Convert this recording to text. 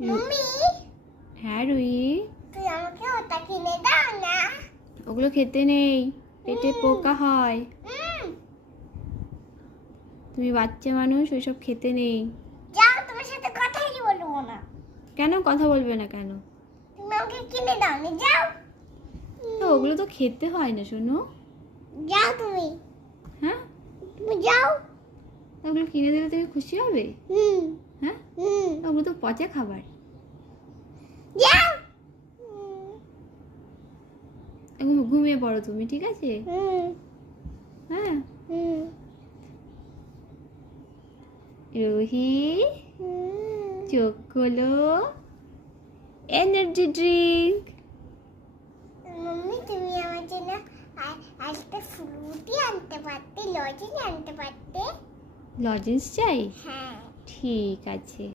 Mummy, হ্যাঁ রুই, তুই আমাকে ওটা কিনে দাও না। ওগুলো খেতে নেই, পেটে পোকা হয়। তুমি বাচ্চা মানুষ, ওইসব খেতে নেই। যাও, তোমার সাথে কথাই বলবো না। কেন কথা বলবে না কেন? তুমি আমাকে কিনে দাও না, যাও। তো ওগুলো তো খেতে হয় না শোনো। যাও তুমি, হ্যাঁ, তুমি যাও। ওগুলো কিনে দিলে তুমি খুশি হবে? হুম হ্যাঁ, হুম, ওগুলো তো পচা খাবার। যাও। এখন ঘুমিয়ে পড়ো তুমি, ঠিক আছে? হুম হ্যাঁ হুম রুহি, হুম। চোখ খোলো, এনার্জি ড্রিঙ্ক। মম্মি, তুমি আমার জন্য আজকে ফ্রুটি আনতে পারতে, লজেন্স আনতে পারতে। লজেন্স চাই? হ্যাঁ। ঠিক আছে।